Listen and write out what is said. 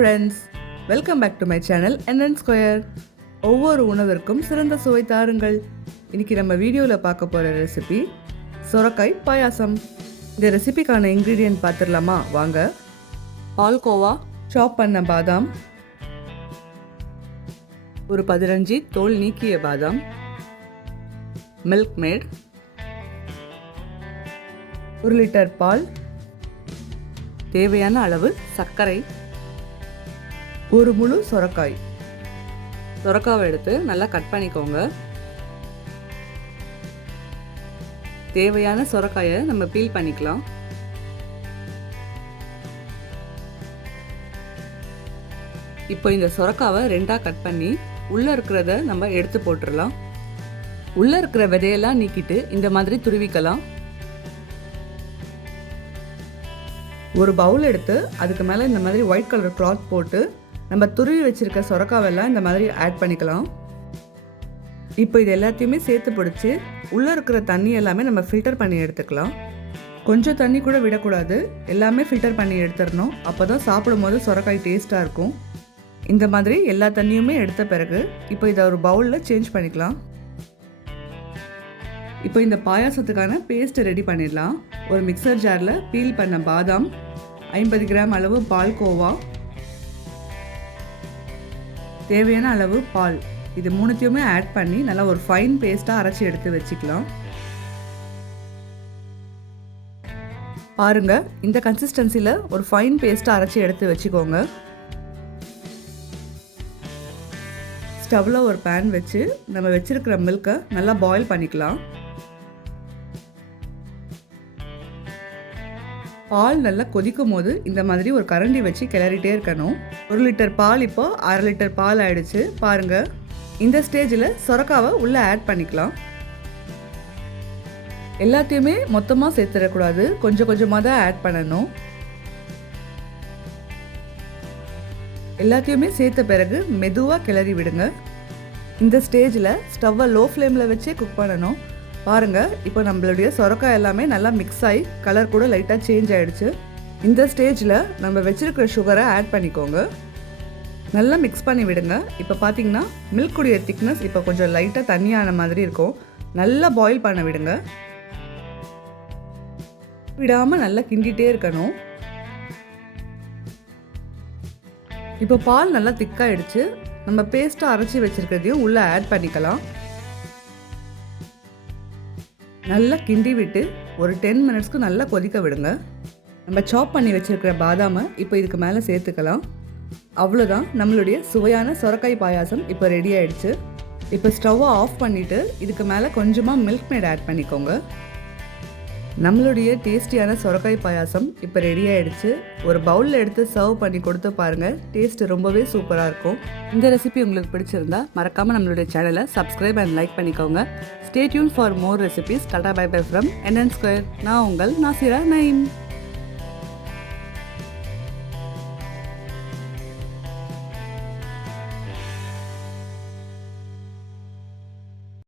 Friends, welcome back to my channel NN square. ஒவ்வொரு உணவிற்கும் சிறந்த சுவை தாருங்கள். இன்றைக்கி நம்ம வீடியோவில் பார்க்க போகிற ரெசிபி சொரக்காய் பாயாசம். இந்த ரெசிபிக்கான இன்க்ரீடியன்ட் பார்த்துடலாமா? வாங்க. பால்கோவா, சாப் பண்ண பாதாம், ஒரு 15 தோல் நீக்கிய பாதாம், மில்க் மேட், 1 லிட்டர் பால், தேவையான அளவு சர்க்கரை, ஒரு முழு சொரக்காய். சொரக்காவை எடுத்து நல்லா கட் பண்ணிக்கோங்க. தேவையான சொரக்காயை நம்ம பீல் பண்ணிக்கலாம். இப்போ இந்த சொரக்காவை 2ஆ கட் பண்ணி உள்ளே இருக்கிறத நம்ம எடுத்து போட்டுடலாம். உள்ளே இருக்கிற விதையெல்லாம் நீக்கிட்டு இந்த மாதிரி துருவிக்கலாம். ஒரு பவுல் எடுத்து அதுக்கு மேலே இந்த மாதிரி ஒயிட் கலர் கிளாத் போட்டு நம்ம துருவி வச்சுருக்க சொரக்காவெல்லாம் இந்த மாதிரி ஆட் பண்ணிக்கலாம். இப்போ இது எல்லாத்தையுமே சேர்த்து பிடிச்சி உள்ளே இருக்கிற தண்ணி எல்லாமே நம்ம ஃபில்டர் பண்ணி எடுத்துக்கலாம். கொஞ்சம் தண்ணி கூட விடக்கூடாது, எல்லாமே ஃபில்டர் பண்ணி எடுத்துடணும். அப்போ தான் சாப்பிடும் போது சொரக்காய் டேஸ்ட்டாக இருக்கும். இந்த மாதிரி எல்லா தண்ணியுமே எடுத்த பிறகு இப்போ இதை ஒரு பவுலில் சேஞ்ச் பண்ணிக்கலாம். இப்போ இந்த பாயாசத்துக்கான பேஸ்ட்டு ரெடி பண்ணிடலாம். ஒரு மிக்சர் ஜாரில் பீல் பண்ண பாதாம், 50 கிராம் அளவு பால்கோவா, தேவையான அளவு பால், இது மூணுத்தையுமே ஆட் பண்ணி நல்லா ஒரு ஃபைன் பேஸ்ட்டாக அரைச்சி எடுத்து வச்சுக்கலாம். பாருங்க, இந்த கன்சிஸ்டன்சியில் ஒரு ஃபைன் பேஸ்ட்டாக அரைச்சி எடுத்து வச்சுக்கோங்க. ஸ்டவ்வில் ஒரு பேன் வச்சு நம்ம வச்சுருக்கிற மில்கை நல்லா பாயில் பண்ணிக்கலாம். பால் நல்லா கொதிக்கும் போது இந்த மாதிரி ஒரு கரண்டி வச்சு கிளறிட்டே இருக்கணும். 1 லிட்டர் பால் இப்போ 1/2 லிட்டர் பால் ஆயிடுச்சு. பாருங்க, இந்த ஸ்டேஜில் சொரக்காவை உள்ளே ஆட் பண்ணிக்கலாம். எல்லாத்தையுமே மொத்தமாக சேர்த்துடக்கூடாது, கொஞ்சம் கொஞ்சமாக தான் ஆட் பண்ணணும். எல்லாத்தையுமே சேர்த்த பிறகு மெதுவாக கிளறி விடுங்க. இந்த ஸ்டேஜில் ஸ்டவ்வை லோ ஃப்ளேமில் வச்சே குக் பண்ணணும். பாருங்கள், இப்போ நம்மளுடைய சொரக்காய் எல்லாமே நல்லா மிக்ஸ் ஆகி கலர் கூட லைட்டாக சேஞ்ச் ஆகிடுச்சு. இந்த ஸ்டேஜில் நம்ம வச்சுருக்கிற சுகரை ஆட் பண்ணிக்கோங்க. நல்லா மிக்ஸ் பண்ணி விடுங்க. இப்போ பார்த்தீங்கன்னா மில்க்குடைய திக்னஸ் இப்போ கொஞ்சம் லைட்டாக தண்ணியான மாதிரி இருக்கும். நல்லா பாயில் பண்ண விடுங்க. விடாமல் நல்லா கிண்டிகிட்டே இருக்கணும். இப்போ பால் நல்லா திக்காயிடுச்சு. நம்ம பேஸ்ட்டாக அரைச்சி வச்சுருக்கிறதையும் உள்ளே ஆட் பண்ணிக்கலாம். நல்லா கிண்டி விட்டு ஒரு 10 மினிட்ஸ்க்கு நல்லா கொதிக்க விடுங்க. நம்ம சாப் பண்ணி வச்சுருக்கிற பாதாமை இப்போ இதுக்கு மேலே சேர்த்துக்கலாம். அவ்வளோதான், நம்மளுடைய சுவையான சொரக்காய் பாயாசம் இப்போ ரெடி ஆகிடுச்சு. இப்போ ஸ்டவ்வை ஆஃப் பண்ணிவிட்டு இதுக்கு மேலே கொஞ்சமாக மில்க் மேட் ஆட் பண்ணிக்கோங்க. நம்மளுடைய டேஸ்டியான சொரக்காய் பாயாசம் இப்போ ரெடி ஆகிடுச்சு. ஒரு பவுலில் எடுத்து சர்வ் பண்ணி கொடுத்து பாருங்கள், டேஸ்ட்டு ரொம்பவே சூப்பராக இருக்கும். இந்த ரெசிபி உங்களுக்கு பிடிச்சிருந்தா மறக்காமல் நம்மளுடைய சேனலை சப்ஸ்கிரைப் அண்ட் லைக் பண்ணிக்கோங்க. Stay tuned for more recipes. டாடா bye bye from NN square. நான் உங்கள் நாசிரா நயீம்.